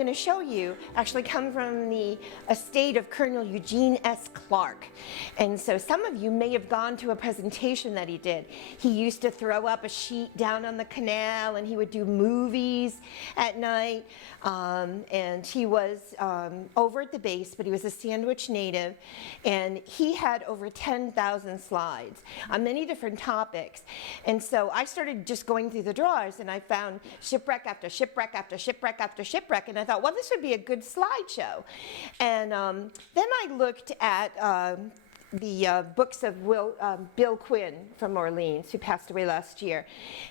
going to show you actually come from the estate of Colonel Eugene S. Clark. And so some of you may have gone to a presentation that he did. He used to throw up a sheet down on the canal, and he would do movies at night. And he was over at the base, but he was a Sandwich native, and he had over 10,000 slides on many different topics. And so I started just going through the drawers, and I found shipwreck after shipwreck after shipwreck after shipwreck, and I thought, well, this would be a good slideshow. And then I looked at the books of Bill Quinn from Orleans, who passed away last year.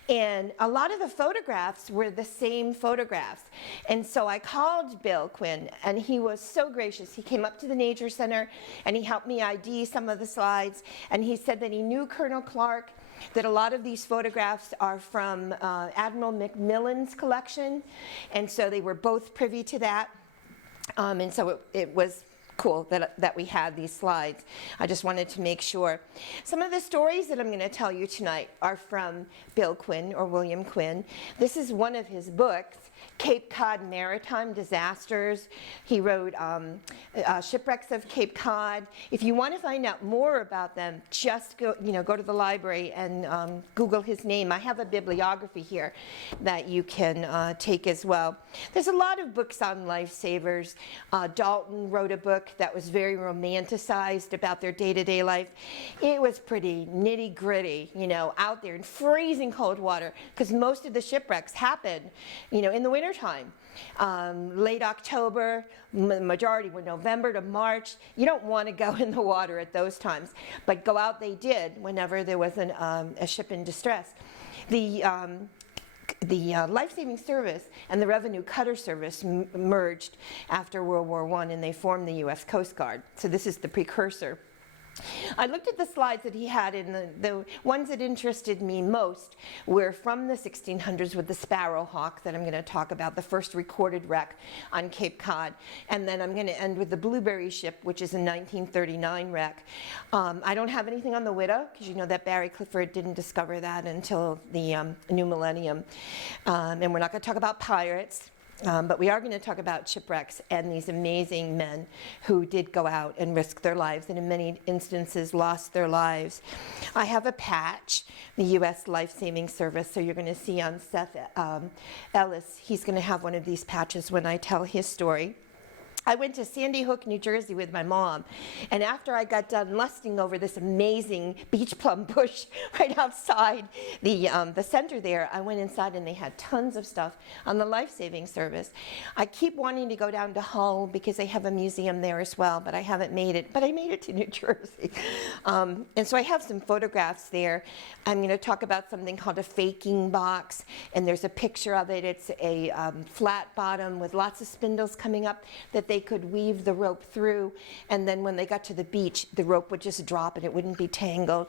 And a lot of the photographs were the same photographs. And so I called Bill Quinn, and he was so gracious. He came up to the Nature Center, and he helped me ID some of the slides. And he said that he knew Colonel Clark, that a lot of these photographs are from Admiral Macmillan's collection. And so they were both privy to that. And so it was cool that we had these slides. I just wanted to make sure. Some of the stories that I'm going to tell you tonight are from Bill Quinn, or William Quinn. This is one of his books, Cape Cod Maritime Disasters. He wrote Shipwrecks of Cape Cod. If you want to find out more about them, just go to the library and Google his name. I have a bibliography here that you can take as well. There's a lot of books on lifesavers. Dalton wrote a book that was very romanticized about their day-to-day life. It was pretty nitty-gritty, out there in freezing cold water, because most of the shipwrecks happen, in the wintertime. Late October, majority were November to March. You don't want to go in the water at those times, but go out they did whenever there was a ship in distress. The Life-Saving Service and the Revenue Cutter Service merged after World War I, and they formed the U.S. Coast Guard. So this is the precursor. I looked at the slides that he had, and the ones that interested me most were from the 1600s with the Sparrowhawk that I'm going to talk about, the first recorded wreck on Cape Cod. And then I'm going to end with the Blueberry ship, which is a 1939 wreck. I don't have anything on the Widow, because you know that Barry Clifford didn't discover that until the new millennium. And we're not going to talk about pirates. But we are going to talk about shipwrecks and these amazing men who did go out and risk their lives, and in many instances lost their lives. I have a patch, the U.S. Life-Saving Service, so you're going to see on Seth Ellis, he's going to have one of these patches when I tell his story. I went to Sandy Hook, New Jersey with my mom, and after I got done lusting over this amazing beach plum bush right outside the center there, I went inside and they had tons of stuff on the Life-Saving Service. I keep wanting to go down to Hull because they have a museum there as well, but I haven't made it. But I made it to New Jersey. And so I have some photographs there. I'm going to talk about something called a faking box, and there's a picture of it. It's a flat bottom with lots of spindles coming up that they could weave the rope through, and then when they got to the beach, the rope would just drop and it wouldn't be tangled.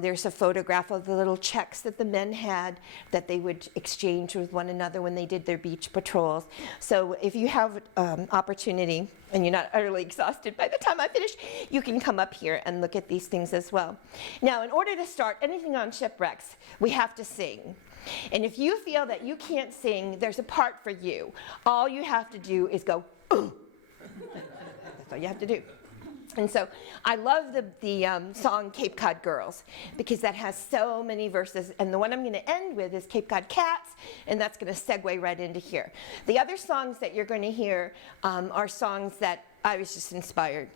There's a photograph of the little checks that the men had that they would exchange with one another when they did their beach patrols. So if you have opportunity and you're not utterly exhausted by the time I finish, you can come up here and look at these things as well. Now, in order to start anything on shipwrecks, we have to sing. And if you feel that you can't sing, there's a part for you. All you have to do is go, ooh. That's all you have to do. And so I love the song Cape Cod Girls, because that has so many verses. And the one I'm going to end with is Cape Cod Cats, and that's going to segue right into here. The other songs that you're going to hear are songs that I was just inspired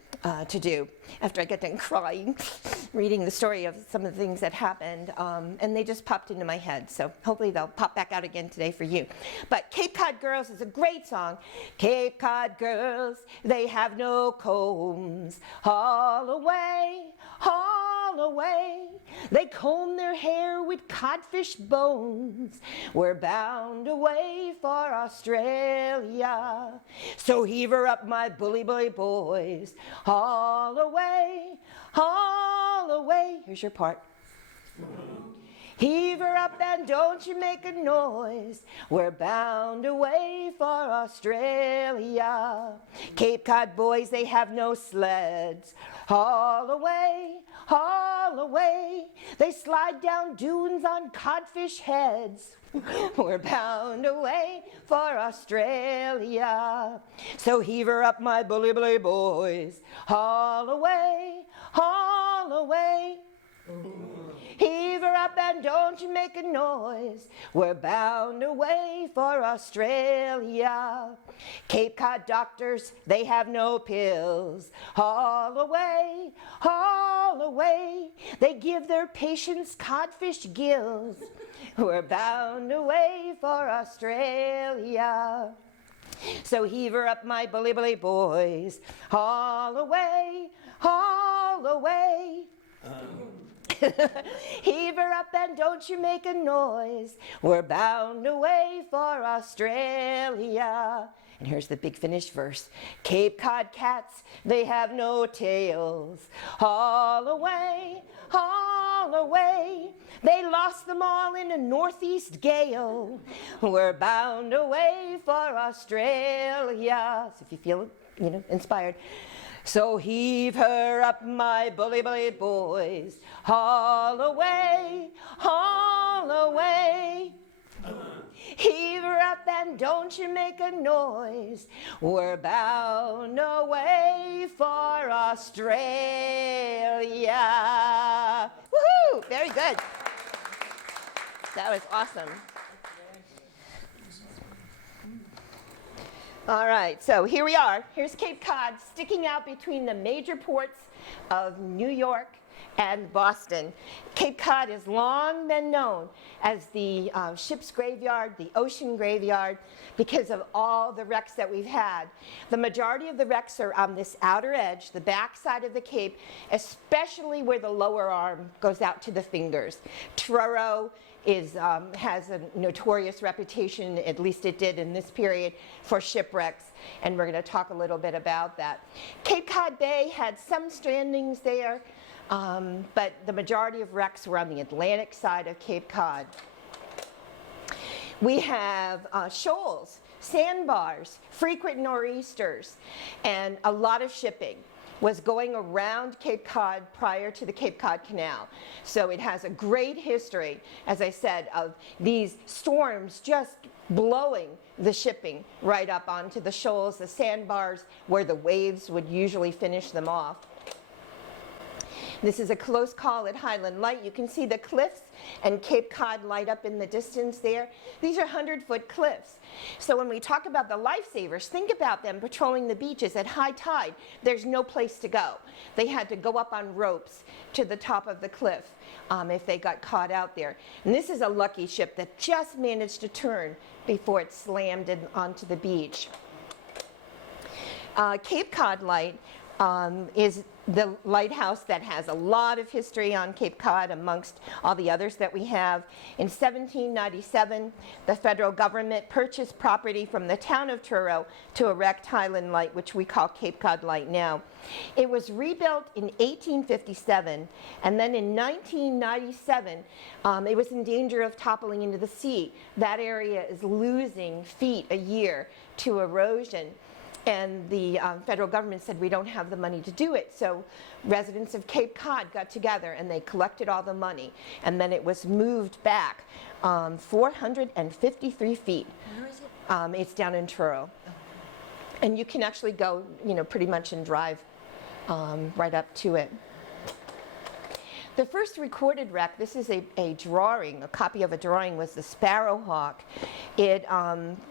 to do after I got done crying, reading the story of some of the things that happened, and they just popped into my head. So hopefully they'll pop back out again today for you. But Cape Cod Girls is a great song. Cape Cod girls, they have no combs, haul away, haul away. They comb their hair with codfish bones. We're bound away for Australia. So heave her up, my bully boy boys. Haul away, haul away. Here's your part. Heave her up and don't you make a noise. We're bound away for Australia. Cape Cod boys, they have no sleds. Haul away, haul away. They slide down dunes on codfish heads. We're bound away for Australia. So heave her up, my bully bully boys. Haul away, haul away. Heave her up and don't you make a noise. We're bound away for Australia. Cape Cod doctors, they have no pills. Haul away, haul away. They give their patients codfish gills. We're bound away for Australia. So heave her up, my bully bully boys. Haul away, haul away. Heave her up and don't you make a noise. We're bound away for Australia. And here's the big finish verse. Cape Cod cats, they have no tails. Haul away, haul away. They lost them all in a northeast gale. We're bound away for Australia. So if you feel, inspired. So heave her up, my bully bully boys. Haul away, haul away. Heave her up and don't you make a noise. We're bound away for Australia. Woohoo! Very good. That was awesome. All right, so here we are. Here's Cape Cod sticking out between the major ports of New York and Boston. Cape Cod has long been known as the ship's graveyard, the ocean graveyard, because of all the wrecks that we've had. The majority of the wrecks are on this outer edge, the back side of the Cape, especially where the lower arm goes out to the fingers. Truro has a notorious reputation, at least it did in this period, for shipwrecks, and we're going to talk a little bit about that. Cape Cod Bay had some strandings there, but the majority of wrecks were on the Atlantic side of Cape Cod. We have shoals, sandbars, frequent nor'easters, and a lot of shipping was going around Cape Cod prior to the Cape Cod Canal. So it has a great history, as I said, of these storms just blowing the shipping right up onto the shoals, the sandbars, where the waves would usually finish them off. This is a close call at Highland Light. You can see the cliffs and Cape Cod light up in the distance there. These are 100-foot cliffs. So when we talk about the lifesavers, think about them patrolling the beaches at high tide. There's no place to go. They had to go up on ropes to the top of the cliff if they got caught out there. And this is a lucky ship that just managed to turn before it slammed onto the beach. Cape Cod Light is the lighthouse that has a lot of history on Cape Cod amongst all the others that we have. In 1797, the federal government purchased property from the town of Truro to erect Highland Light, which we call Cape Cod Light now. It was rebuilt in 1857, and then in 1997, it was in danger of toppling into the sea. That area is losing feet a year to erosion. And the federal government said, we don't have the money to do it. So residents of Cape Cod got together and they collected all the money. And then it was moved back 453 feet. Where is it? It's down in Truro. And you can actually go, pretty much and drive right up to it. The first recorded wreck, this is a drawing, a copy of a drawing, was the Sparrowhawk. It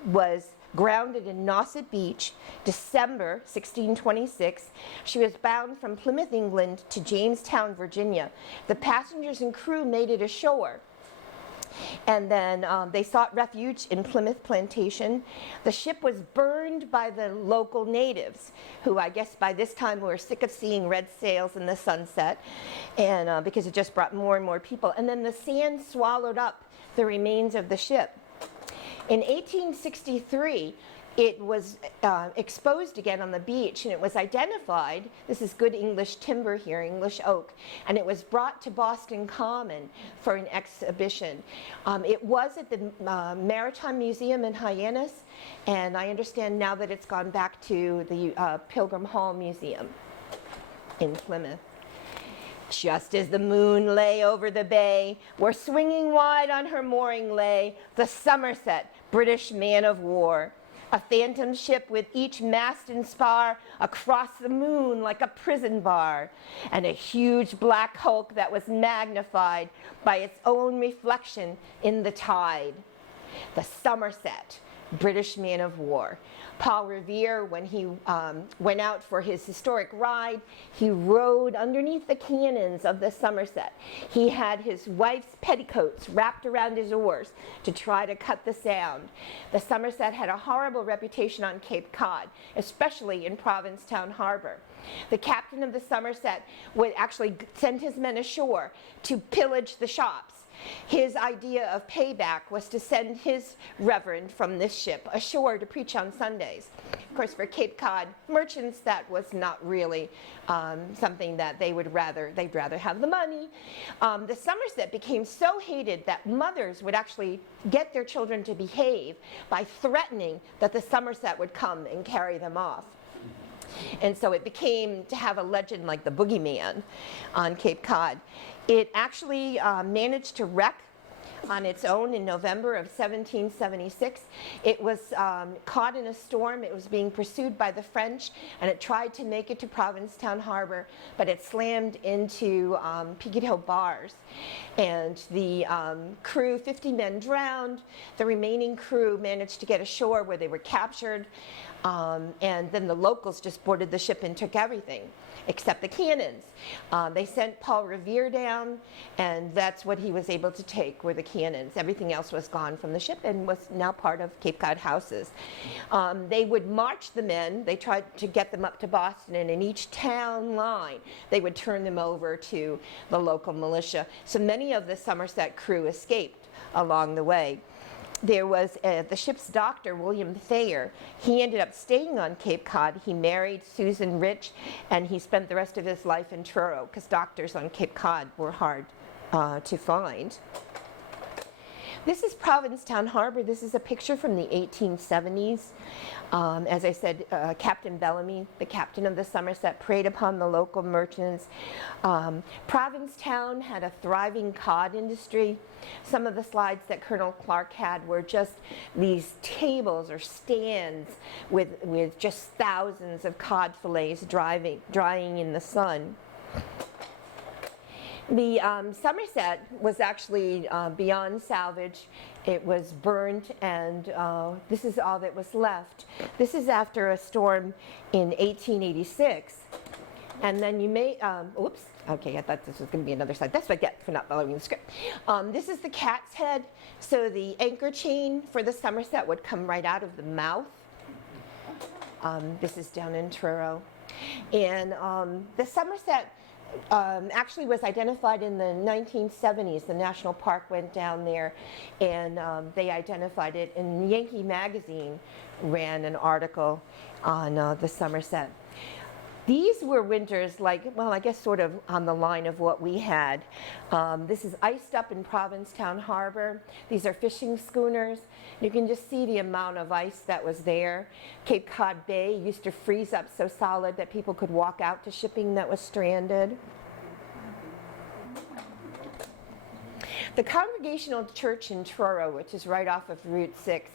was grounded in Nauset Beach, December 1626. She was bound from Plymouth, England to Jamestown, Virginia. The passengers and crew made it ashore. And then they sought refuge in Plymouth Plantation. The ship was burned by the local natives, who I guess by this time were sick of seeing red sails in the sunset, and because it just brought more and more people. And then the sand swallowed up the remains of the ship. In 1863, it was exposed again on the beach, and it was identified. This is good English timber here, English oak, and it was brought to Boston Common for an exhibition. It was at the Maritime Museum in Hyannis, and I understand now that it's gone back to the Pilgrim Hall Museum in Plymouth. Just as the moon lay over the bay, where swinging wide on her mooring lay the Somerset, British man of war, a phantom ship with each mast and spar across the moon like a prison bar, and a huge black hulk that was magnified by its own reflection in the tide. The Somerset, British man of war. Paul Revere, when he went out for his historic ride, he rode underneath the cannons of the Somerset. He had his wife's petticoats wrapped around his oars to try to cut the sound. The Somerset had a horrible reputation on Cape Cod, especially in Provincetown Harbor. The captain of the Somerset would actually send his men ashore to pillage the shops. His idea of payback was to send his reverend from this ship ashore to preach on Sundays. Of course, for Cape Cod merchants, that was not really something that they'd rather have the money. The Somerset became so hated that mothers would actually get their children to behave by threatening that the Somerset would come and carry them off. And so it became to have a legend like the boogeyman on Cape Cod. It actually managed to wreck on its own in November of 1776. It was caught in a storm. It was being pursued by the French, and it tried to make it to Provincetown Harbor, but it slammed into Peaked Hill bars. And the crew, 50 men drowned. The remaining crew managed to get ashore where they were captured. And then the locals just boarded the ship and took everything, except the cannons. They sent Paul Revere down, and that's what he was able to take, were the cannons. Everything else was gone from the ship and was now part of Cape Cod houses. They would march the men. They tried to get them up to Boston, and in each town line, they would turn them over to the local militia. So many of the Somerset crew escaped along the way. There was the ship's doctor, William Thayer. He ended up staying on Cape Cod. He married Susan Rich, and he spent the rest of his life in Truro, because doctors on Cape Cod were hard to find. This is Provincetown Harbor. This is a picture from the 1870s. As I said, Captain Bellamy, the captain of the Somerset, preyed upon the local merchants. Provincetown had a thriving cod industry. Some of the slides that Colonel Clark had were just these tables or stands with just thousands of cod fillets drying in the sun. The Somerset was actually beyond salvage. It was burned, and this is all that was left. This is after a storm in 1886. And then you may, oops, okay, I thought this was going to be another slide. That's what I get for not following the script. This is the cat's head. So the anchor chain for the Somerset would come right out of the mouth. This is down in Truro. And the Somerset actually was identified in the 1970s. The National Park went down there, and they identified it. And Yankee Magazine ran an article on the Somerset. These were winters like, well, I guess sort of on the line of what we had. This is iced up in Provincetown Harbor. These are fishing schooners. You can just see the amount of ice that was there. Cape Cod Bay used to freeze up so solid that people could walk out to shipping that was stranded. The Congregational Church in Truro, which is right off of Route 6,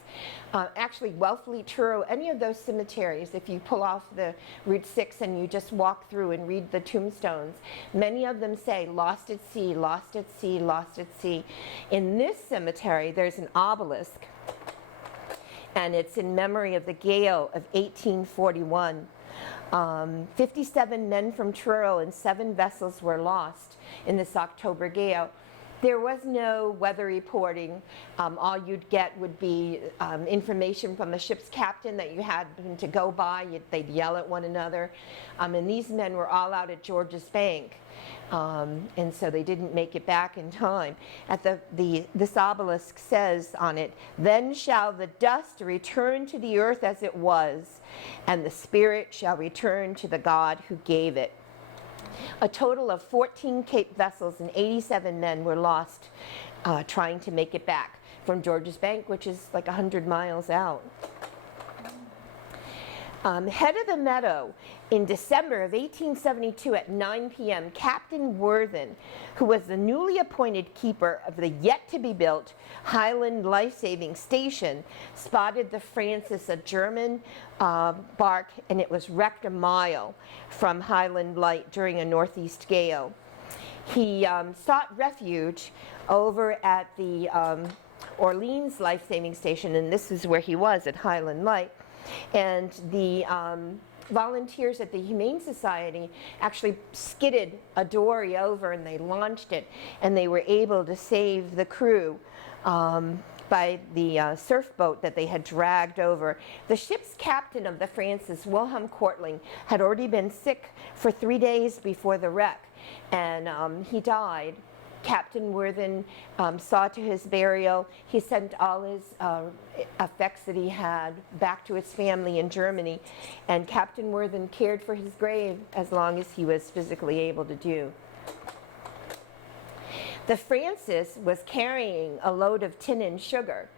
actually Wellfleet, Truro, any of those cemeteries, if you pull off the Route 6 and you just walk through and read the tombstones, many of them say, lost at sea, lost at sea, lost at sea. In this cemetery, there's an obelisk, and it's in memory of the gale of 1841. 57 men from Truro and 7 vessels were lost in this October gale. There was no weather reporting. All you'd get would be information from the ship's captain that you had to go by. They'd yell at one another. And these men were all out at George's Bank. And so they didn't make it back in time. At this obelisk says on it, "Then shall the dust return to the earth as it was, and the spirit shall return to the God who gave it." A total of 14 Cape vessels and 87 men were lost trying to make it back from George's Bank, which is like 100 miles out. Head of the Meadow, in December of 1872 at 9 p.m., Captain Worthen, who was the newly appointed keeper of the yet-to-be-built Highland Life-Saving Station, spotted the Francis, a German bark, and it was wrecked a mile from Highland Light during a northeast gale. He sought refuge over at the Orleans Life-Saving Station, and this is where he was at Highland Light. And the volunteers at the Humane Society actually skidded a dory over and they launched it, and they were able to save the crew by the surf boat that they had dragged over. The ship's captain of the Francis, Wilhelm Courtling, had already been sick for 3 days before the wreck, and he died. Captain Worthen saw to his burial. He sent all his effects that he had back to his family in Germany, and Captain Worthen cared for his grave as long as he was physically able to do. The Francis was carrying a load of tin and sugar,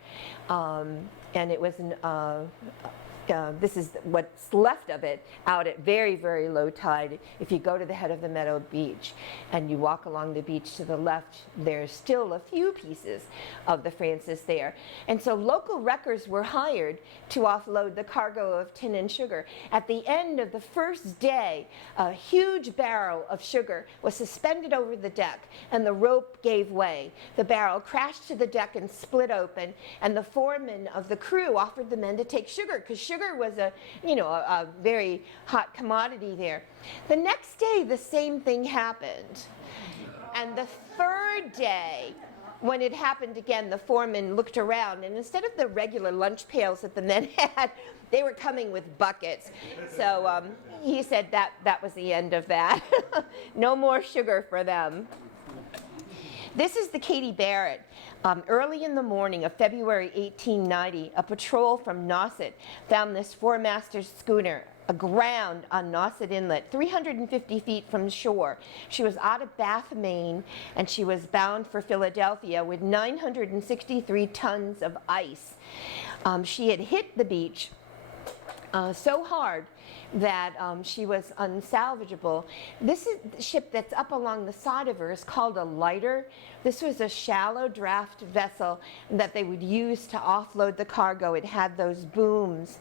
and it was this is what's left of it out at very, very low tide. If you go to the head of the Meadow Beach and you walk along the beach to the left, there's still a few pieces of the Francis there. And so local wreckers were hired to offload the cargo of tin and sugar. At the end of the first day, a huge barrel of sugar was suspended over the deck, and the rope gave way. The barrel crashed to the deck and split open, and the foreman of the crew offered the men to take sugar, because sugar was a very hot commodity there. The next day, the same thing happened. And the third day, when it happened again, the foreman looked around, and instead of the regular lunch pails that the men had, they were coming with buckets. So he said that was the end of that. No more sugar for them. This is the Katie Barrett. Early in the morning of February 1890, a patrol from Nauset found this four-masted schooner aground on Nauset Inlet, 350 feet from shore. She was out of Bath, Maine, and she was bound for Philadelphia with 963 tons of ice. She had hit the beach so hard that she was unsalvageable. This is the ship that's up along the side of her is called a lighter. This was a shallow draft vessel that they would use to offload the cargo. It had those booms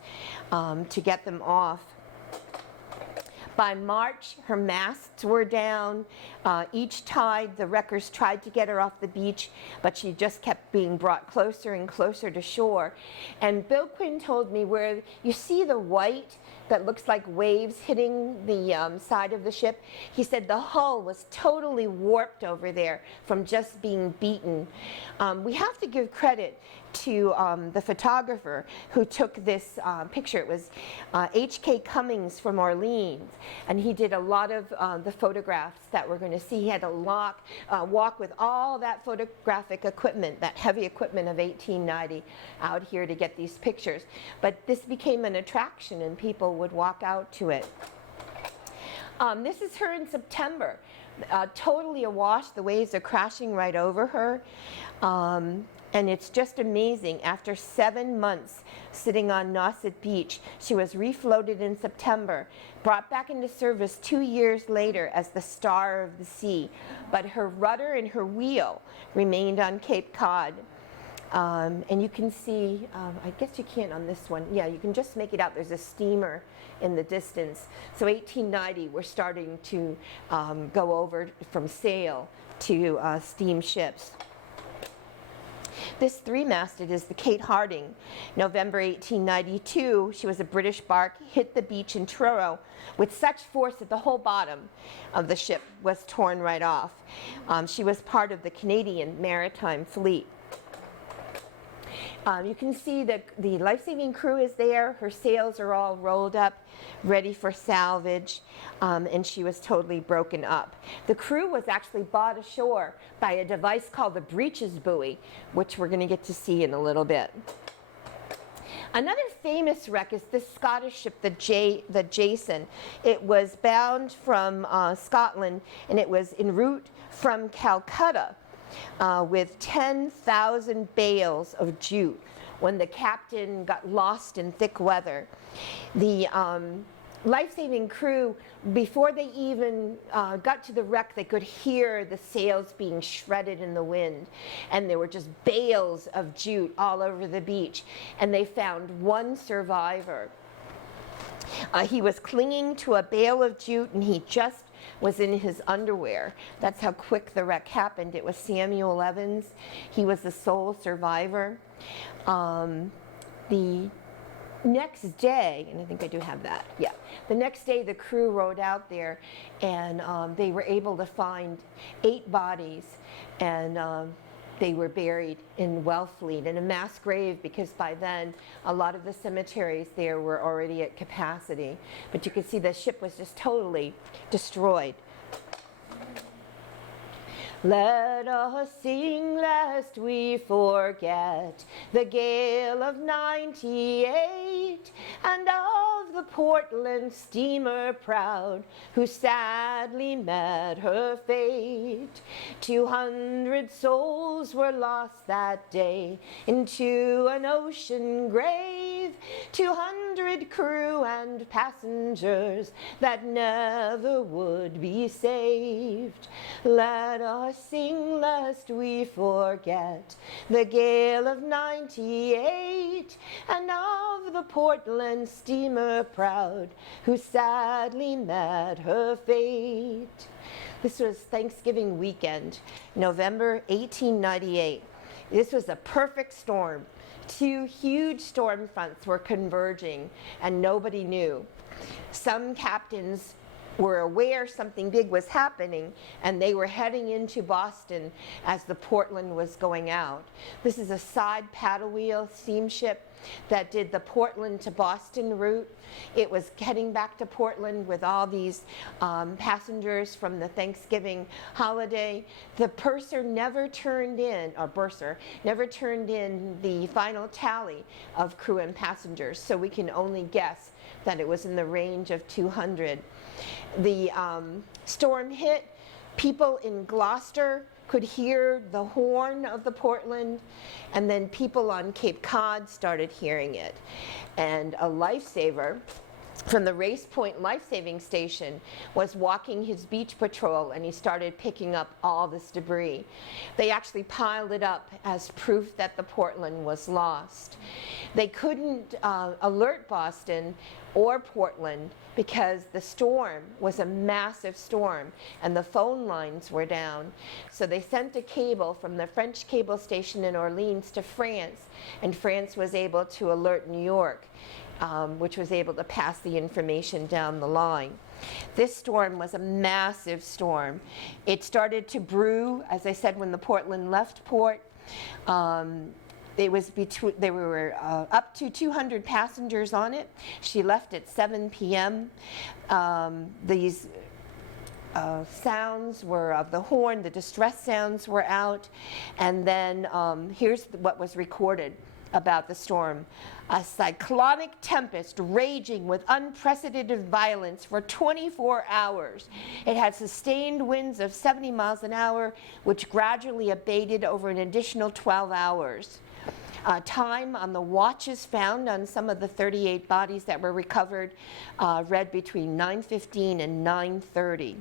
to get them off. By March, her masts were down. Each tide, the wreckers tried to get her off the beach, but she just kept being brought closer and closer to shore. And Bill Quinn told me, where you see the white that looks like waves hitting the side of the ship, he said the hull was totally warped over there from just being beaten. We have to give credit to the photographer who took this picture. It was H.K. Cummings from Orleans, and he did a lot of the photographs that we're going to see. He had to walk with all that photographic equipment, that heavy equipment of 1890, out here to get these pictures. But this became an attraction, and people would walk out to it. This is her in September, totally awash. The waves are crashing right over her. And it's just amazing. After 7 months sitting on Nauset Beach, she was refloated in September, brought back into service 2 years later as the Star of the Sea. But her rudder and her wheel remained on Cape Cod. And you can see, I guess you can't on this one. Yeah, you can just make it out. There's a steamer in the distance. So 1890, we're starting to go over from sail to steamships. This three-masted is the Kate Harding. November 1892, she was a British bark, hit the beach in Truro with such force that the whole bottom of the ship was torn right off. She was part of the Canadian Maritime fleet. You can see that the life-saving crew is there. Her sails are all rolled up, ready for salvage, and she was totally broken up. The crew was actually brought ashore by a device called the breeches buoy, which we're going to get to see in a little bit. Another famous wreck is this Scottish ship, the Jason. It was bound from Scotland, and it was en route from Calcutta. With 10,000 bales of jute when the captain got lost in thick weather. The life-saving crew, before they even got to the wreck, they could hear the sails being shredded in the wind, and there were just bales of jute all over the beach, and they found one survivor. He was clinging to a bale of jute, and he just was in his underwear. That's how quick the wreck happened. It was Samuel Evans. He was the sole survivor. The next day, and I think I do have that, yeah. The next day the crew rode out there, and they were able to find 8 bodies, and they were buried in Wellfleet in a mass grave, because by then a lot of the cemeteries there were already at capacity. But you can see the ship was just totally destroyed. Let us sing lest we forget the gale of '98, and of the Portland steamer proud who sadly met her fate. 200 souls were lost that day into an ocean grave, 200 crew and passengers that never would be saved. Let us sing lest we forget the gale of '98, and of the Portland steamer proud who sadly met her fate. This was Thanksgiving weekend, November 1898. This was a perfect storm. 2 huge storm fronts were converging, and nobody knew. Some captains were aware something big was happening, and they were heading into Boston as the Portland was going out. This is a side paddle wheel steamship that did the Portland to Boston route. It was heading back to Portland with all these passengers from the Thanksgiving holiday. The purser never turned in, or bursar, never turned in the final tally of crew and passengers, so we can only guess that it was in the range of 200. The storm hit. People in Gloucester could hear the horn of the Portland, and then people on Cape Cod started hearing it. And a lifesaver from the Race Point Life-Saving Station was walking his beach patrol, and he started picking up all this debris. They actually piled it up as proof that the Portland was lost. They couldn't alert Boston or Portland because the storm was a massive storm and the phone lines were down. So they sent a cable from the French cable station in Orleans to France, and France was able to alert New York, which was able to pass the information down the line. This storm was a massive storm. It started to brew, as I said, when the Portland left port. There were up to 200 passengers on it. She left at 7 p.m. These sounds were of the horn, the distress sounds were out, and then here's what was recorded about the storm. A cyclonic tempest raging with unprecedented violence for 24 hours. It had sustained winds of 70 miles an hour, which gradually abated over an additional 12 hours. Time on the watches found on some of the 38 bodies that were recovered read between 9:15 and 9:30.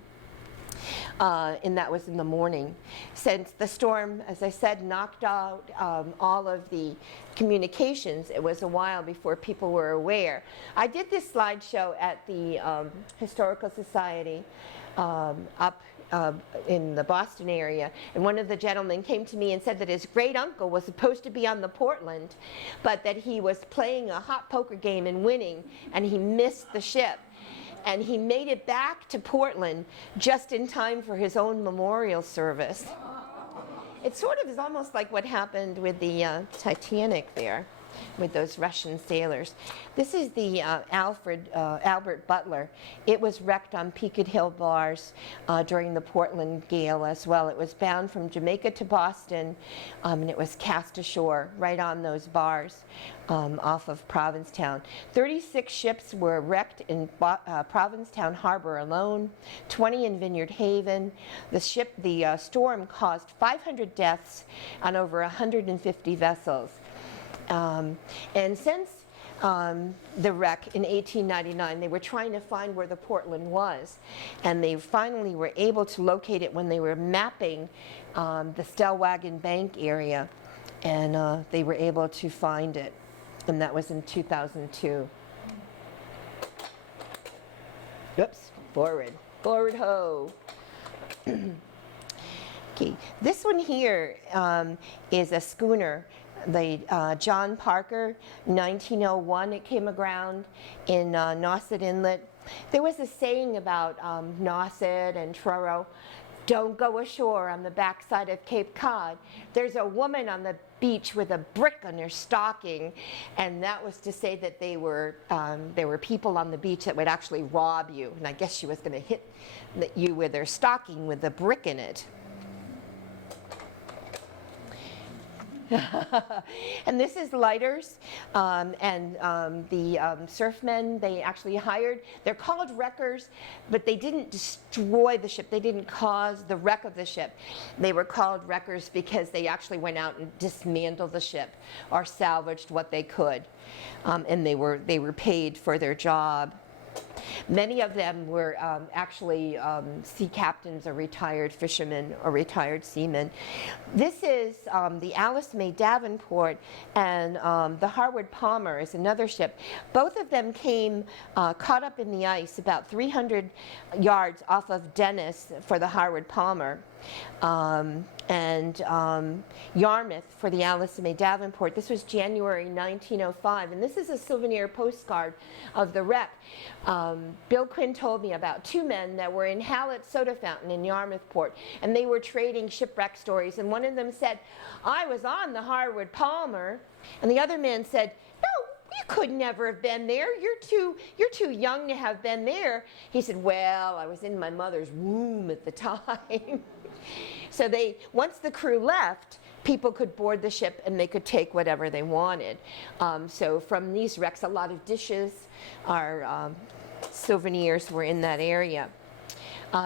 And that was in the morning. Since the storm, as I said, knocked out all of the communications, it was a while before people were aware. I did this slideshow at the Historical Society up in the Boston area, and one of the gentlemen came to me and said that his great uncle was supposed to be on the Portland, but that he was playing a hot poker game and winning, and he missed the ship. And he made it back to Portland just in time for his own memorial service. It sort of is almost like what happened with the Titanic there, with those Russian sailors. This is the Albert Butler. It was wrecked on Peaked Hill bars during the Portland gale as well. It was bound from Jamaica to Boston, and it was cast ashore right on those bars off of Provincetown. 36 ships were wrecked in Provincetown Harbor alone, 20 in Vineyard Haven. The storm caused 500 deaths on over 150 vessels. And since the wreck in 1899, they were trying to find where the Portland was, and they finally were able to locate it when they were mapping the Stellwagen Bank area, and they were able to find it, and that was in 2002. Oops, forward ho. Okay, this one here is a schooner. The John Parker, 1901, it came aground in Nauset Inlet. There was a saying about Nauset and Truro, don't go ashore on the backside of Cape Cod. There's a woman on the beach with a brick on her stocking, and that was to say that there were people on the beach that would actually rob you, and I guess she was going to hit you with her stocking with a brick in it. And this is lighters, and the surfmen they actually hired. They're called wreckers, but they didn't destroy the ship. They didn't cause the wreck of the ship. They were called wreckers because they actually went out and dismantled the ship or salvaged what they could, and they were paid for their job. Many of them were actually sea captains or retired fishermen or retired seamen. This is the Alice May Davenport, and the Harwood Palmer is another ship. Both of them came caught up in the ice about 300 yards off of Dennis for the Harwood Palmer. And Yarmouth for the Alice May Davenport. This was January 1905, and this is a souvenir postcard of the wreck. Bill Quinn told me about two men that were in Hallett's Soda Fountain in Yarmouth Port, and they were trading shipwreck stories, and one of them said, I was on the Harwood Palmer, and the other man said, no, you could never have been there. You're too young to have been there. He said, well, I was in my mother's womb at the time. So once the crew left, people could board the ship and they could take whatever they wanted. So from these wrecks, a lot of dishes or souvenirs were in that area.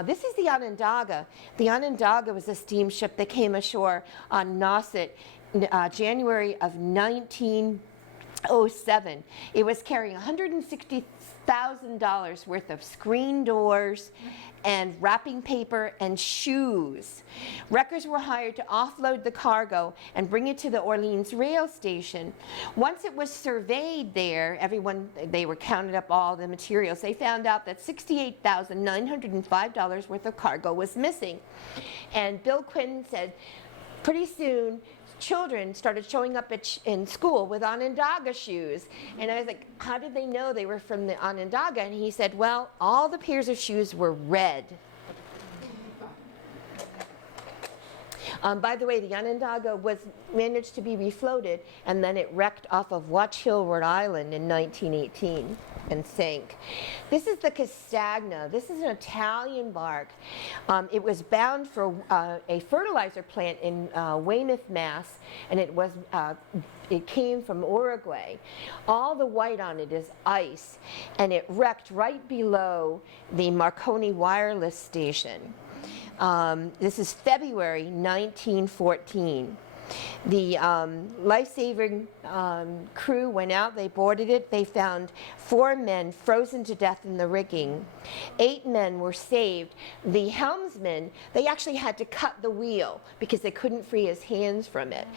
This is the Onondaga. The Onondaga was a steamship that came ashore on Nauset January of 1907. It was carrying $160,000 worth of screen doors and wrapping paper and shoes. Wreckers were hired to offload the cargo and bring it to the Orleans rail station. Once it was surveyed there, they were counted up all the materials. They found out that $68,905 worth of cargo was missing. And Bill Quinn said, pretty soon, children started showing up in school with Onondaga shoes. And I was like, how did they know they were from the Onondaga? And he said, well, all the pairs of shoes were red. By the way, the Onondaga managed to be refloated, and then it wrecked off of Watch Hill, Rhode Island in 1918 and sank. This is the Castagna. This is an Italian bark. It was bound for a fertilizer plant in Weymouth, Mass, and it came from Uruguay. All the white on it is ice, and it wrecked right below the Marconi wireless station. This is February 1914. The life-saving crew went out, they boarded it, they found 4 men frozen to death in the rigging. 8 men were saved. The helmsman, they actually had to cut the wheel because they couldn't free his hands from it.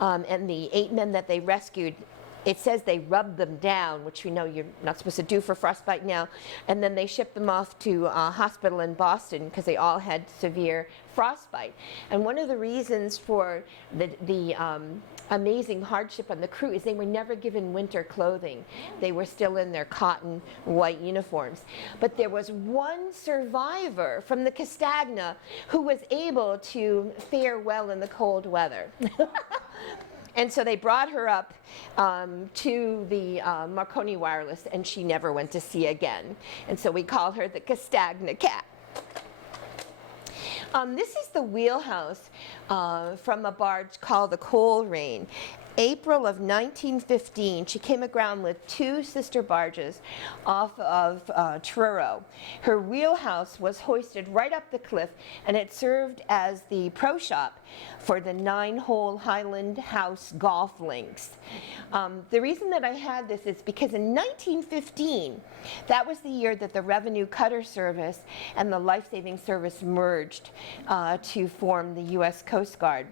And the 8 men that they rescued it says they rubbed them down, which we know you're not supposed to do for frostbite now, and then they shipped them off to a hospital in Boston because they all had severe frostbite. And one of the reasons for the amazing hardship on the crew is they were never given winter clothing. They were still in their cotton white uniforms. But there was one survivor from the Castagna who was able to fare well in the cold weather. And so they brought her up to the Marconi Wireless, and she never went to sea again. And so we call her the Castagna cat. This is the wheelhouse from a barge called the Coleraine. April of 1915, she came aground with 2 sister barges off of Truro. Her wheelhouse was hoisted right up the cliff, and it served as the pro shop for the 9-hole Highland House golf links. The reason that I had this is because in 1915, that was the year that the Revenue Cutter Service and the Life-Saving Service merged to form the U.S. Coast Guard.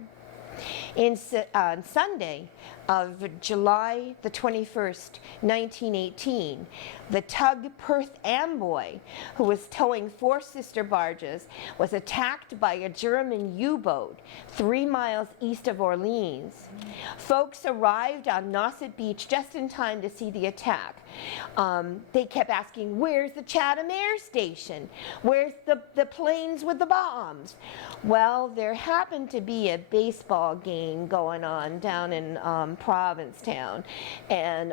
On Sunday of July the 21st, 1918, the tug Perth Amboy, who was towing 4 sister barges, was attacked by a German U-boat 3 miles east of Orleans. Folks arrived on Nauset Beach just in time to see the attack. They kept asking, where's the Chatham Air Station? Where's the planes with the bombs? Well, there happened to be a baseball game going on down in Provincetown, and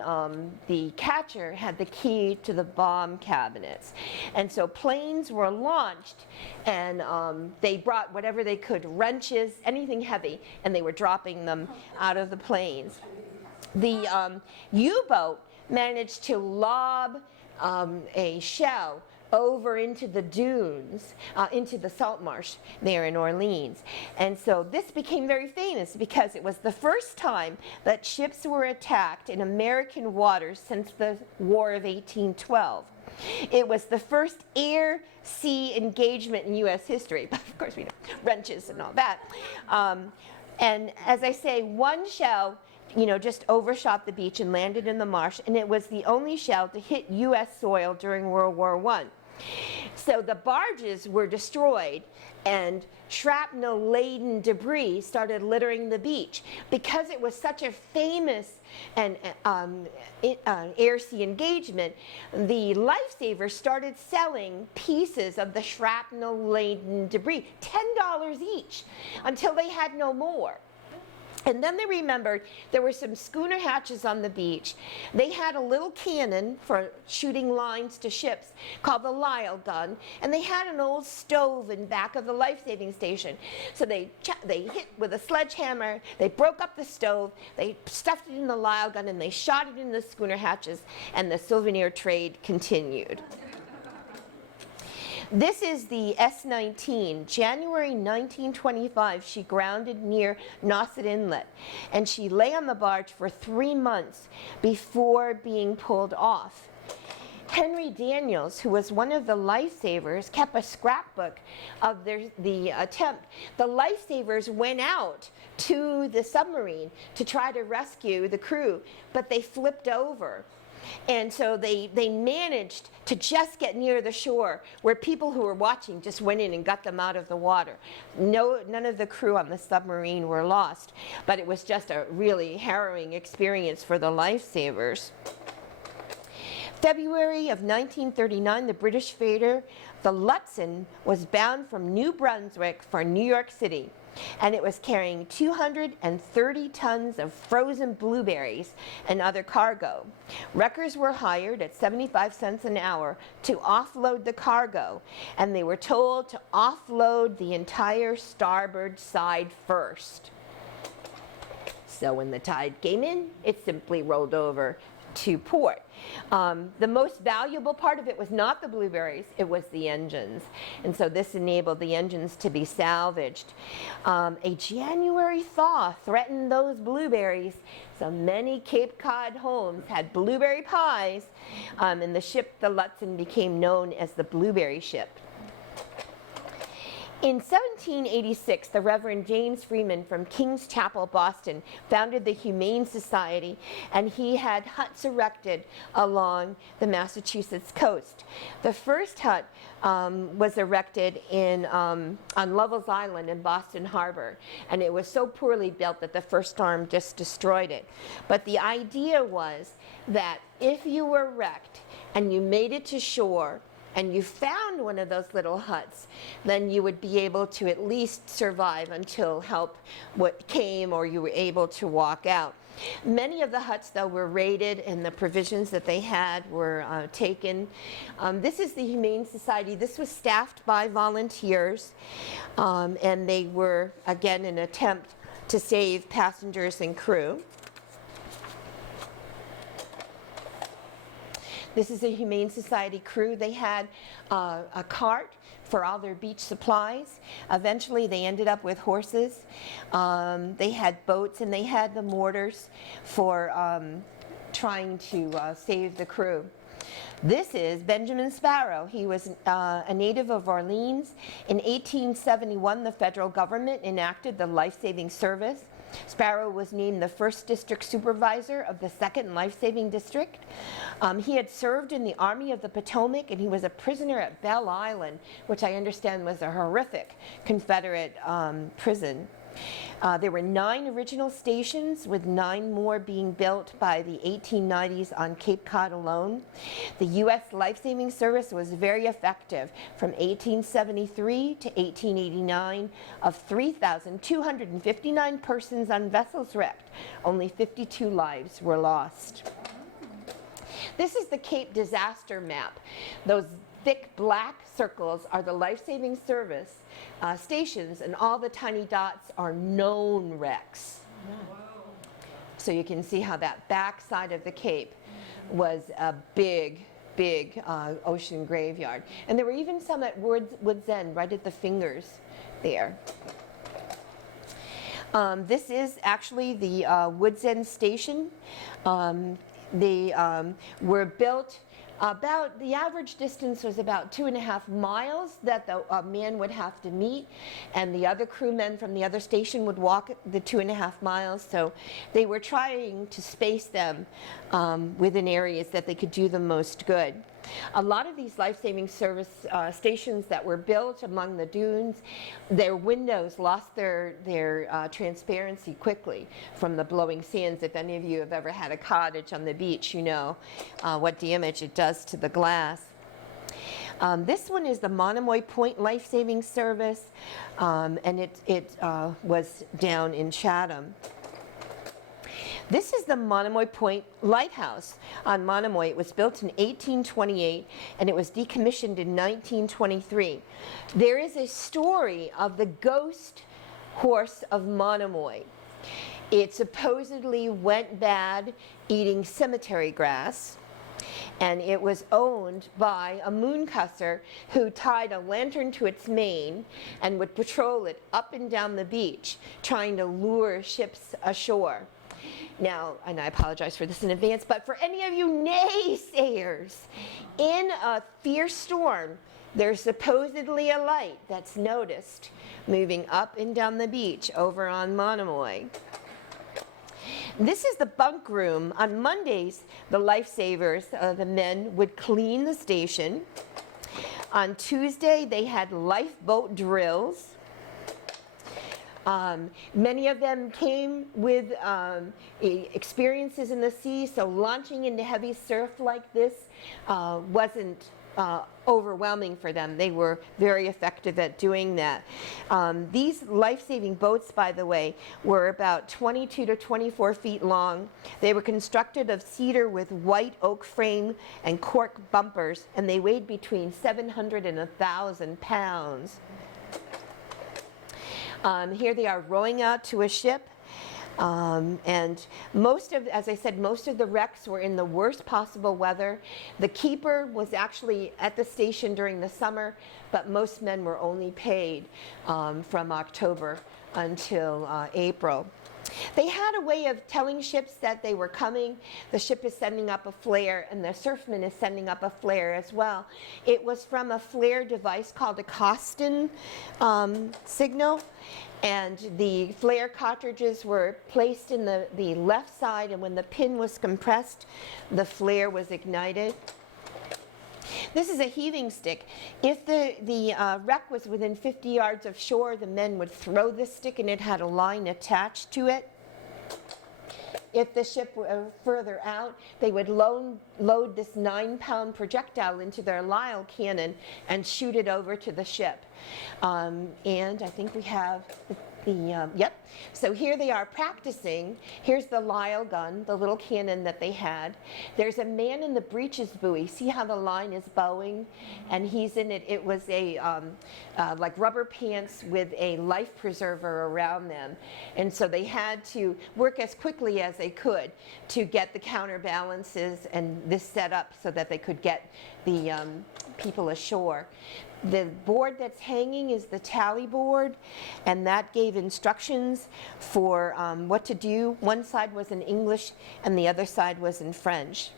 the catcher had the key to the bomb cabinets. And so planes were launched, and they brought whatever they could, wrenches, anything heavy, and they were dropping them out of the planes. The U-boat managed to lob a shell over into the dunes, into the salt marsh there in Orleans. And so this became very famous because it was the first time that ships were attacked in American waters since the War of 1812. It was the first air-sea engagement in U.S. history, but of course we know wrenches and all that. And as I say, one shell just overshot the beach and landed in the marsh, and it was the only shell to hit U.S. soil during World War I. So the barges were destroyed, and shrapnel-laden debris started littering the beach. Because it was such a famous and air-sea engagement, the lifesavers started selling pieces of the shrapnel-laden debris, $10 each, until they had no more. And then they remembered there were some schooner hatches on the beach. They had a little cannon for shooting lines to ships called the Lyle gun, and they had an old stove in back of the life-saving station. So they hit with a sledgehammer, they broke up the stove, they stuffed it in the Lyle gun, and they shot it in the schooner hatches, and the souvenir trade continued. This is the S-19. January 1925, she grounded near Nauset Inlet, and she lay on the barge for 3 months before being pulled off. Henry Daniels, who was one of the lifesavers, kept a scrapbook of the attempt. The lifesavers went out to the submarine to try to rescue the crew, but they flipped over. And so they managed to just get near the shore, where people who were watching just went in and got them out of the water. None of the crew on the submarine were lost, but it was just a really harrowing experience for the lifesavers. February of 1939, the British freighter, the Lutzen, was bound from New Brunswick for New York City, and it was carrying 230 tons of frozen blueberries and other cargo. Wreckers were hired at 75 cents an hour to offload the cargo, and they were told to offload the entire starboard side first. So when the tide came in, it simply rolled over to port. The most valuable part of it was not the blueberries, it was the engines. And so this enabled the engines to be salvaged. A January thaw threatened those blueberries, so many Cape Cod homes had blueberry pies, and the ship, the Lutzen, became known as the Blueberry Ship. In 1786, the Reverend James Freeman from King's Chapel, Boston, founded the Humane Society, and he had huts erected along the Massachusetts coast. The first hut was erected on Lovell's Island in Boston Harbor, and it was so poorly built that the first storm just destroyed it. But the idea was that if you were wrecked and you made it to shore, and you found one of those little huts, then you would be able to at least survive until help came or you were able to walk out. Many of the huts, though, were raided and the provisions that they had were taken. This is the Humane Society. This was staffed by volunteers, and they were, again, an attempt to save passengers and crew. This is a Humane Society crew. They had a cart for all their beach supplies. Eventually they ended up with horses. They had boats and they had the mortars for trying to save the crew. This is Benjamin Sparrow. He was a native of Orleans. In 1871, the federal government enacted the life-saving service. Sparrow was named the first district supervisor of the second life-saving district. He had served in the Army of the Potomac, and he was a prisoner at Belle Island, which I understand was a horrific Confederate prison. There were 9 original stations, with 9 more being built by the 1890s on Cape Cod alone. The U.S. Life-Saving Service was very effective from 1873 to 1889. Of 3,259 persons on vessels wrecked, only 52 lives were lost. This is the Cape disaster map. Those thick black circles are the life-saving service stations, and all the tiny dots are known wrecks. Wow. So you can see how that back side of the Cape was a big ocean graveyard. And there were even some at Woods End, right at the fingers there. This is actually the Woods End station. They were built about, the average distance was about 2.5 miles that the man would have to meet, and the other crewmen from the other station would walk the 2.5 miles. So they were trying to space them within areas that they could do the most good. A lot of these life-saving service stations that were built among the dunes, their windows lost their transparency quickly from the blowing sands. If any of you have ever had a cottage on the beach, you know what damage it does to the glass. This one is the Monomoy Point Life-Saving Service, and it was down in Chatham. This is the Monomoy Point Lighthouse on Monomoy. It was built in 1828 and it was decommissioned in 1923. There is a story of the ghost horse of Monomoy. It supposedly went bad eating cemetery grass, and it was owned by a mooncusser who tied a lantern to its mane and would patrol it up and down the beach, trying to lure ships ashore. Now, and I apologize for this in advance, but for any of you naysayers, in a fierce storm, there's supposedly a light that's noticed moving up and down the beach over on Monomoy. This is the bunk room. On Mondays, the lifesavers, the men, would clean the station. On Tuesday, they had lifeboat drills. Many of them came with experiences in the sea, so launching into heavy surf like this wasn't overwhelming for them. They were very effective at doing that. These life-saving boats, by the way, were about 22 to 24 feet long. They were constructed of cedar with white oak frame and cork bumpers, and they weighed between 700 and 1,000 pounds. Here they are rowing out to a ship, and as I said, most of the wrecks were in the worst possible weather. The keeper was actually at the station during the summer, but most men were only paid from October until April. They had a way of telling ships that they were coming. The ship is sending up a flare, and the surfman is sending up a flare as well. It was from a flare device called a Costin signal, and the flare cartridges were placed in the left side, and when the pin was compressed, the flare was ignited. This is a heaving stick. If the wreck was within 50 yards of shore, the men would throw this stick and it had a line attached to it. If the ship were further out, they would load this 9-pound projectile into their Lyle cannon and shoot it over to the ship. And I think we have yep. So here they are practicing. Here's the Lyle gun, the little cannon that they had. There's a man in the breeches buoy. See how the line is bowing? And he's in it. It was a like rubber pants with a life preserver around them. And so they had to work as quickly as they could to get the counterbalances and this set up so that they could get the people ashore. The board that's hanging is the tally board, and that gave instructions for what to do. One side was in English and the other side was in French.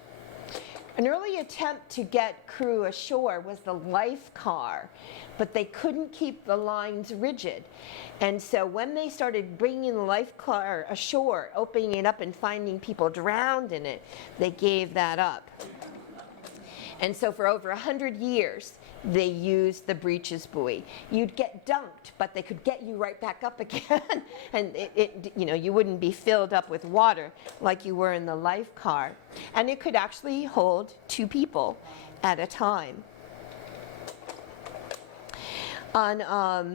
An early attempt to get crew ashore was the life car, but they couldn't keep the lines rigid. And so when they started bringing the life car ashore, opening it up and finding people drowned in it, they gave that up. And so for over 100 years, they used the breeches buoy. You'd get dunked, but they could get you right back up again. And you wouldn't be filled up with water like you were in the life car. And it could actually hold 2 people at a time. On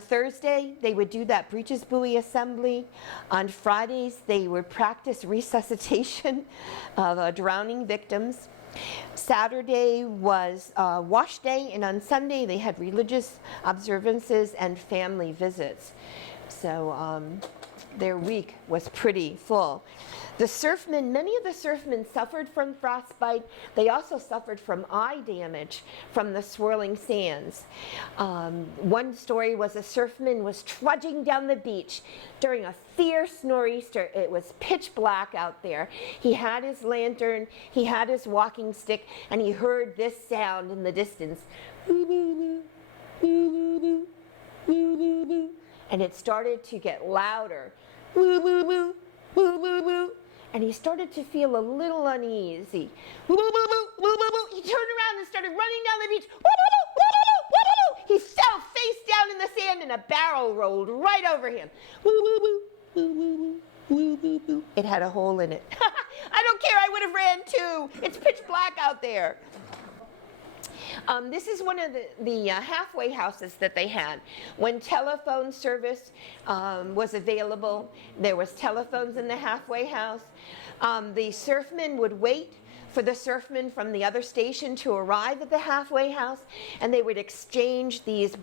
Thursday, they would do that breeches buoy assembly. On Fridays, they would practice resuscitation of drowning victims. Saturday was wash day, and on Sunday they had religious observances and family visits. So their week was pretty full. The surfmen, many of the surfmen suffered from frostbite. They also suffered from eye damage from the swirling sands. One story was a surfman was trudging down the beach during a fierce nor'easter. It was pitch black out there. He had his lantern, he had his walking stick, and he heard this sound in the distance. And it started to get louder. And he started to feel a little uneasy. He turned around and started running down the beach. He fell face down in the sand and a barrel rolled right over him. It had a hole in it. I don't care, I would have ran too. It's pitch black out there. This is one of the halfway houses that they had. When telephone service was available, there was telephones in the halfway house. The surfmen would wait for the surfmen from the other station to arrive at the halfway house, and they would exchange these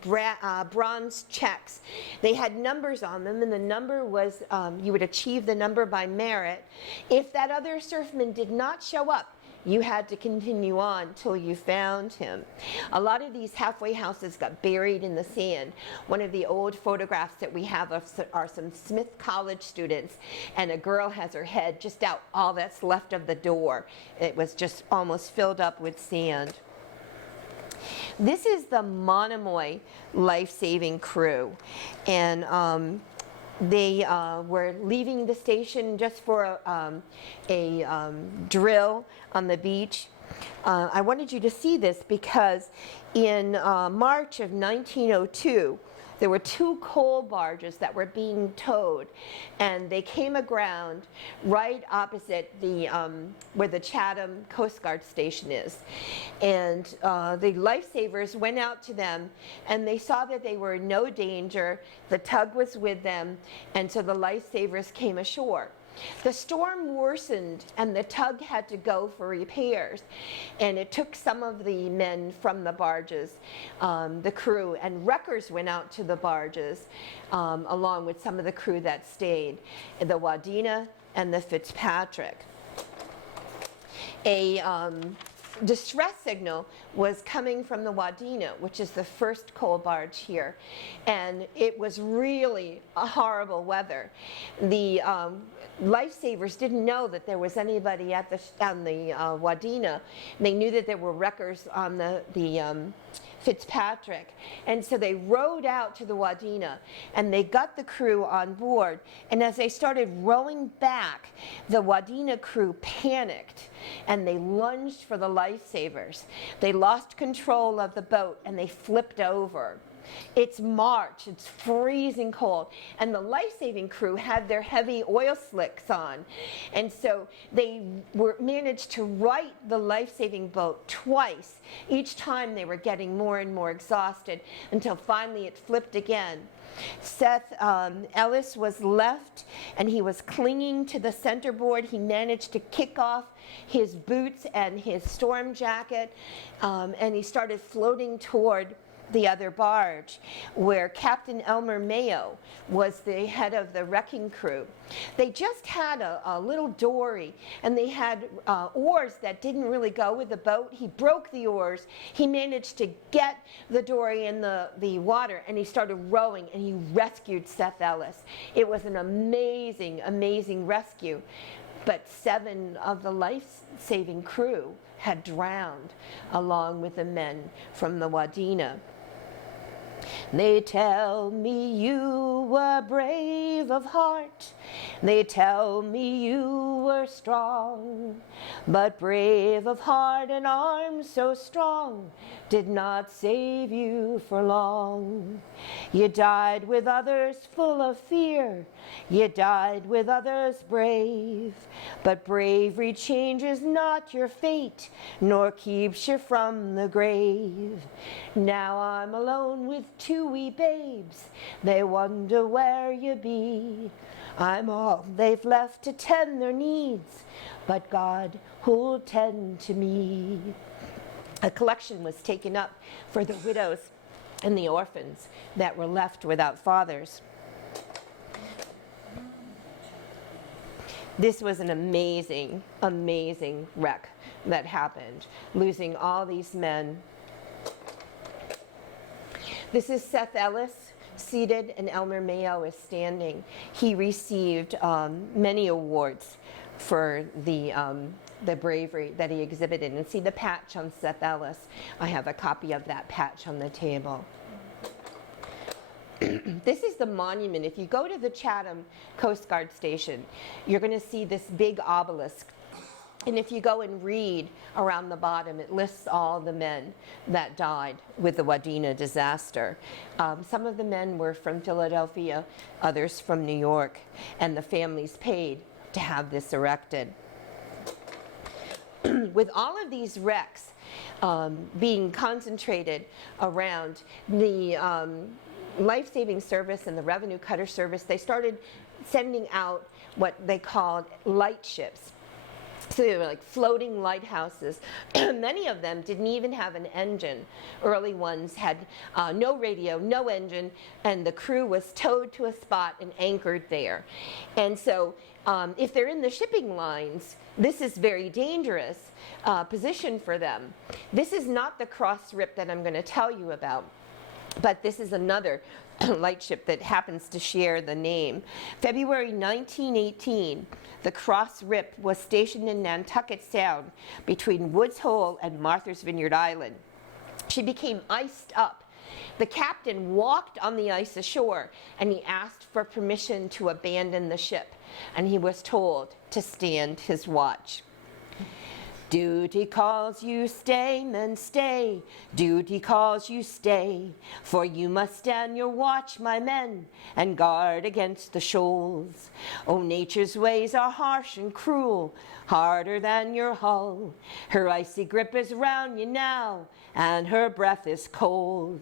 bronze checks. They had numbers on them, and the number was, you would achieve the number by merit. If that other surfman did not show up, you had to continue on till you found him. A lot of these halfway houses got buried in the sand. One of the old photographs that we have are some Smith College students, and a girl has her head just out all that's left of the door. It was just almost filled up with sand. This is the Monomoy life-saving crew, and they were leaving the station just for a drill on the beach. I wanted you to see this because in March of 1902, there were 2 coal barges that were being towed, and they came aground right opposite the where the Chatham Coast Guard station is. And the lifesavers went out to them, and they saw that they were in no danger. The tug was with them, and so the lifesavers came ashore. The storm worsened, and the tug had to go for repairs, and it took some of the men from the barges, the crew, and wreckers went out to the barges along with some of the crew that stayed, the Wadena and the Fitzpatrick. A distress signal was coming from the Wadena, which is the first coal barge here, and it was really a horrible weather. The lifesavers didn't know that there was anybody on the Wadena. They knew that there were wreckers on the Fitzpatrick, and so they rowed out to the Wadena and they got the crew on board, and as they started rowing back, the Wadena crew panicked and they lunged for the lifesavers. They lost control of the boat and they flipped over. It's March, it's freezing cold, and the life-saving crew had their heavy oil slicks on, and so they managed to right the life-saving boat twice. Each time they were getting more and more exhausted until finally it flipped again. Seth Ellis was left, and he was clinging to the centerboard. He managed to kick off his boots and his storm jacket, and he started floating toward the other barge, where Captain Elmer Mayo was the head of the wrecking crew. They just had a little dory, and they had oars that didn't really go with the boat. He broke the oars. He managed to get the dory in the water, and he started rowing, and he rescued Seth Ellis. It was an amazing, amazing rescue. But 7 of the life-saving crew had drowned, along with the men from the Wadena. They tell me you were brave of heart. They tell me you were strong. But brave of heart and arms so strong did not save you for long. You died with others full of fear. You died with others brave. But bravery changes not your fate, nor keeps you from the grave. Now I'm alone with 2 wee babes. They wonder where you be. I'm all they've left to tend their needs, but God who'll tend to me. A collection was taken up for the widows and the orphans that were left without fathers. This was an amazing, amazing wreck that happened, losing all these men. This is Seth Ellis seated, and Elmer Mayo is standing. He received many awards for the bravery that he exhibited. And see the patch on Seth Ellis. I have a copy of that patch on the table. This is the monument. If you go to the Chatham Coast Guard Station, you're going to see this big obelisk. And if you go and read around the bottom, it lists all the men that died with the Wadena disaster. Some of the men were from Philadelphia, others from New York, and the families paid to have this erected. With all of these wrecks being concentrated around the life-saving service and the revenue cutter service, they started sending out what they called light ships. So they were like floating lighthouses. Many of them didn't even have an engine. Early ones had no radio, no engine, and the crew was towed to a spot and anchored there. And so if they're in the shipping lines, this is very dangerous position for them. This is not the cross rip that I'm going to tell you about, but this is another lightship that happens to share the name. February 1918, the Cross Rip was stationed in Nantucket Sound between Woods Hole and Martha's Vineyard Island. She became iced up. The captain walked on the ice ashore, and he asked for permission to abandon the ship, and he was told to stand his watch. Duty calls you, stay, men, stay. Duty calls you, stay. For you must stand your watch, my men, and guard against the shoals. Oh, nature's ways are harsh and cruel, harder than your hull. Her icy grip is round you now, and her breath is cold.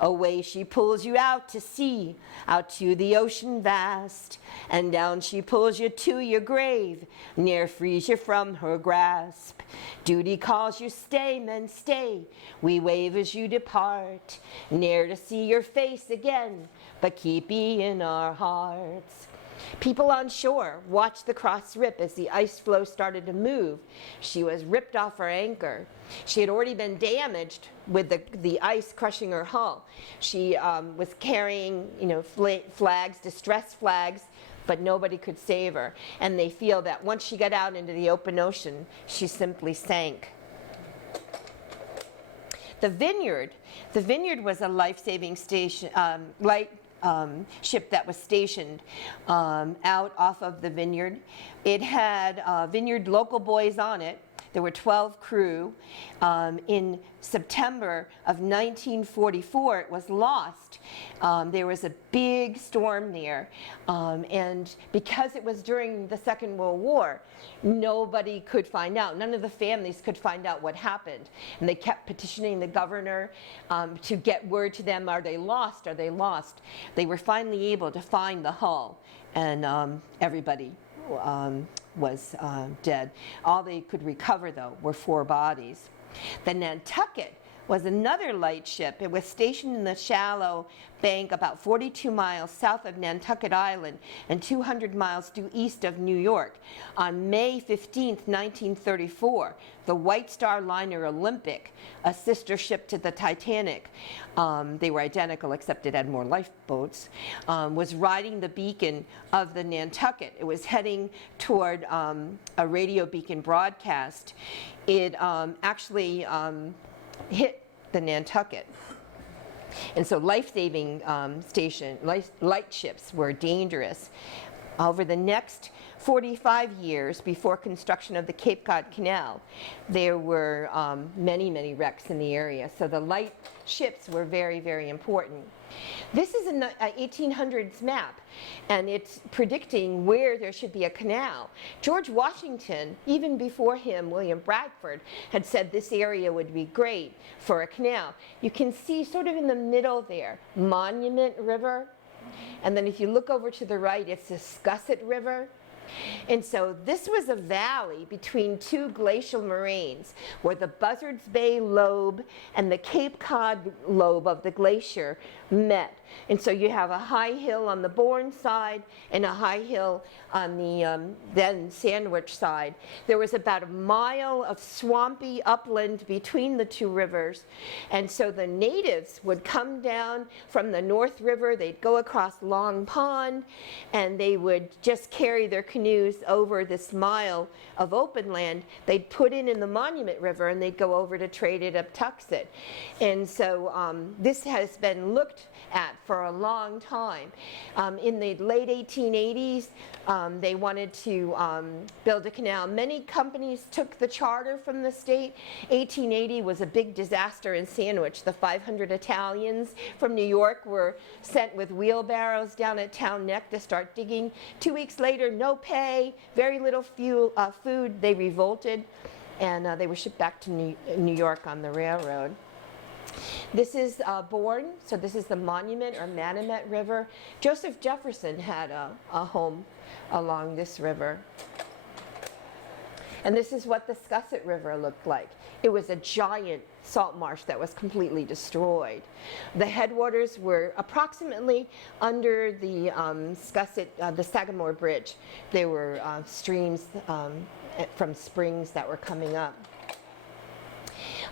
Away she pulls you out to sea, out to the ocean vast, and down she pulls you to your grave, ne'er frees you from her grasp. Duty calls you, stay, men, stay. We wave as you depart, ne'er to see your face again, but keep ye in our hearts. People on shore watched the cross rip as the ice floe started to move. She was ripped off her anchor. She had already been damaged with the ice crushing her hull. She was carrying, flags, distress flags, but nobody could save her. And they feel that once she got out into the open ocean, she simply sank. The Vineyard was a life-saving station, ship that was stationed out off of the Vineyard. It had Vineyard local boys on it. There were 12 crew. In September of 1944, it was lost. There was a big storm there. And because it was during the Second World War, nobody could find out. None of the families could find out what happened. And they kept petitioning the governor to get word to them, are they lost, are they lost? They were finally able to find the hull, and everybody was dead. All they could recover, though, were 4 bodies. The Nantucket was another light ship. It was stationed in the shallow bank about 42 miles south of Nantucket Island and 200 miles due east of New York. On May 15, 1934, the White Star liner Olympic, a sister ship to the Titanic, they were identical except it had more lifeboats, was riding the beacon of the Nantucket. It was heading toward a radio beacon broadcast. It actually hit the Nantucket. And so life-saving light ships were dangerous. Over the next 45 years before construction of the Cape Cod Canal, there were many, many wrecks in the area. So the light ships were very, very important. This is an 1800s map, and it's predicting where there should be a canal. George Washington, even before him, William Bradford, had said this area would be great for a canal. You can see sort of in the middle there, Monument River, and then if you look over to the right, it's the Scusset River. And so this was a valley between 2 glacial moraines where the Buzzards Bay lobe and the Cape Cod lobe of the glacier met. And so you have a high hill on the Bourne side and a high hill on the then Sandwich side. There was about a mile of swampy upland between the 2 rivers. And so the natives would come down from the North River, they'd go across Long Pond, and they would just carry their canoes over this mile of open land. They'd put in the Monument River and they'd go over to trade it up Tuxet. And so this has been looked at for a long time. In the late 1880s, they wanted to build a canal. Many companies took the charter from the state. 1880 was a big disaster in Sandwich. The 500 Italians from New York were sent with wheelbarrows down at Town Neck to start digging. 2 weeks later, no pay, very little food. They revolted, and they were shipped back to New York on the railroad. This is Bourne, so this is the Monument or Manamet River. Joseph Jefferson had a home along this river. And this is what the Scusset River looked like. It was a giant salt marsh that was completely destroyed. The headwaters were approximately under the the Sagamore Bridge. There were streams from springs that were coming up.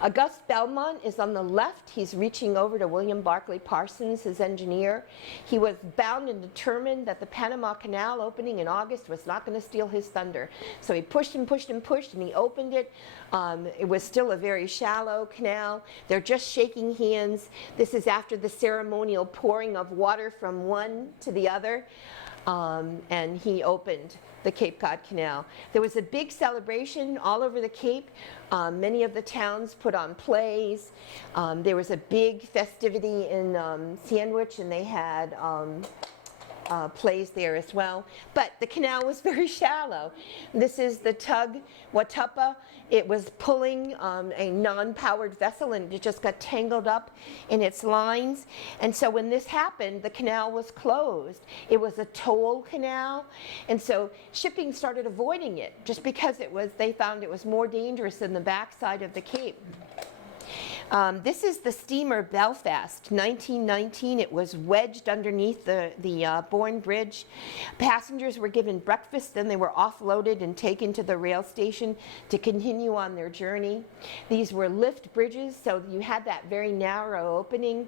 Auguste Belmont is on the left. He's reaching over to William Barclay Parsons, his engineer. He was bound and determined that the Panama Canal opening in August was not going to steal his thunder. So he pushed and pushed and pushed, and he opened it. It was still a very shallow canal. They're just shaking hands. This is after the ceremonial pouring of water from one to the other. And he opened the Cape Cod Canal. There was a big celebration all over the Cape. Many of the towns put on plays. There was a big festivity in Sandwich, and they had plays there as well. But the canal was very shallow. This is the tug Watuppa. It was pulling a non-powered vessel, and it just got tangled up in its lines. And so when this happened, the canal was closed. It was a toll canal, and so shipping started avoiding it just because they found it was more dangerous than the backside of the Cape. This is the steamer Belfast, 1919. It was wedged underneath the Bourne Bridge. Passengers were given breakfast, then they were offloaded and taken to the rail station to continue on their journey. These were lift bridges, so you had that very narrow opening.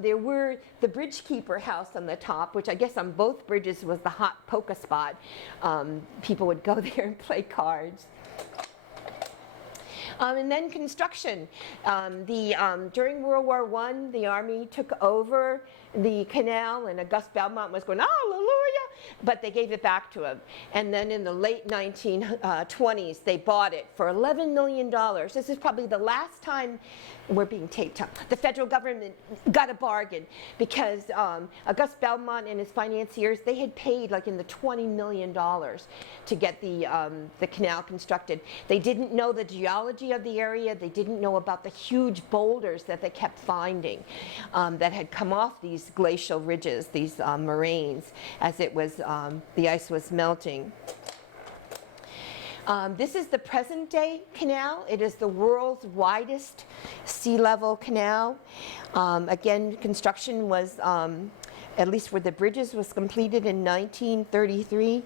There were the bridge keeper house on the top, which I guess on both bridges was the hot polka spot. People would go there and play cards. And then construction. During World War I, the Army took over the canal, and Auguste Belmont was going, hallelujah, but they gave it back to him. And then in the late 1920s, they bought it for $11 million. This is probably the last time we're being taped up. The federal government got a bargain because Auguste Belmont and his financiers, they had paid like in the $20 million to get the canal constructed. They didn't know the geology of the area. They didn't know about the huge boulders that they kept finding that had come off these glacial ridges, these moraines, as it was, the ice was melting. This is the present day canal. It is the world's widest sea level canal. Again, construction was, at least where the bridges was completed in 1933.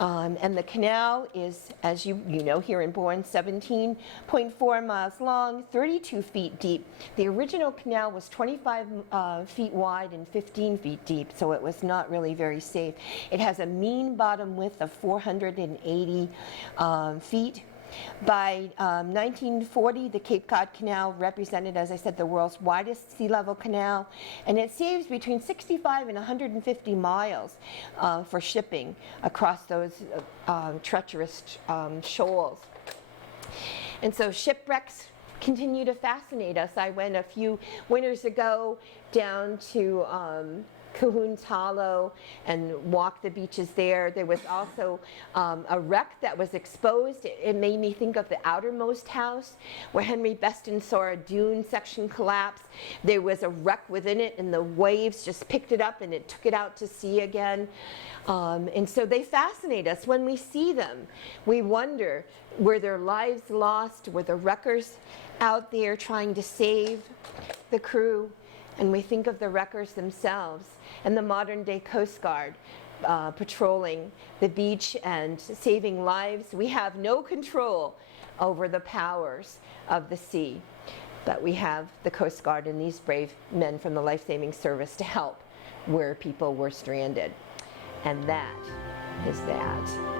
And the canal is, as you know, here in Bourne, 17.4 miles long, 32 feet deep. The original canal was 25 feet wide and 15 feet deep, so it was not really very safe. It has a mean bottom width of 480 feet. By 1940, the Cape Cod Canal represented, as I said, the world's widest sea level canal, and it saves between 65 and 150 miles for shipping across those treacherous shoals. And so shipwrecks continue to fascinate us. I went a few winters ago down to Cahoon's Hollow and walked the beaches there. There was also a wreck that was exposed. It made me think of the outermost house where Henry Beston saw a dune section collapse. There was a wreck within it and the waves just picked it up and it took it out to sea again. And so they fascinate us. When we see them, we wonder, were their lives lost? Were the wreckers out there trying to save the crew? And we think of the wreckers themselves and the modern day Coast Guard patrolling the beach and saving lives. We have no control over the powers of the sea, but we have the Coast Guard and these brave men from the Life-Saving Service to help where people were stranded. And that is that.